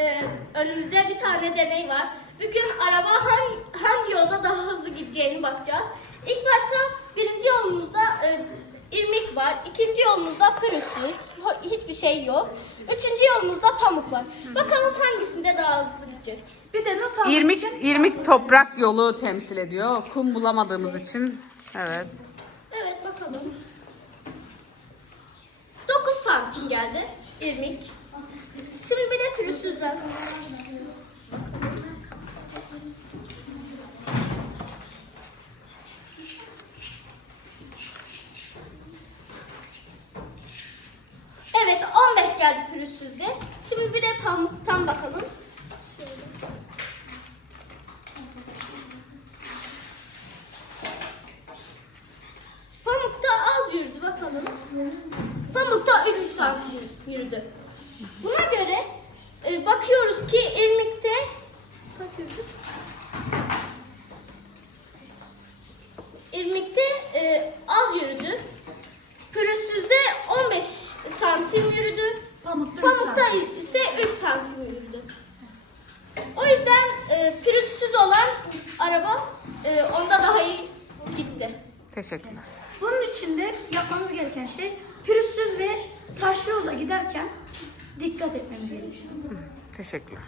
e, önümüzde bir tane deney var. Bugün araba hangi, hangi yolda daha hızlı gideceğini bakacağız. İlk başta birinci yolumuzda e, irmik var. İkinci yolumuzda pürüzsüz. Hiçbir şey yok. Üçüncü yolumuzda pamuk var. Bakalım hangisinde daha hızlı gidecek. Bir de not almak İrmik, için- irmik toprak yolu temsil ediyor. Kum bulamadığımız için. Evet. Evet bakalım. 9 santim geldi irmik. Şimdi bir de pürüzsüzler. Evet 15 geldi pürüzsüzde. Şimdi bir de pamuktan bakalım. Pamukta az yürüdü bakalım. Pamukta 3 santim yürüdü. Buna göre e, bakıyoruz ki irmikte kaç yürüdü? İrmikte e, az yürüdü. Pürüzsüzde 15 santim yürüdü. Pamukta Pamukta ise 3 santim yürüdü. O yüzden e, pürüzsüz olan araba e, onda daha iyi gitti. Teşekkürler. Bunun için de yapmamız gereken şey pürüzsüz ve taş yolda giderken dikkat etmemiz gerekiyor. Teşekkürler.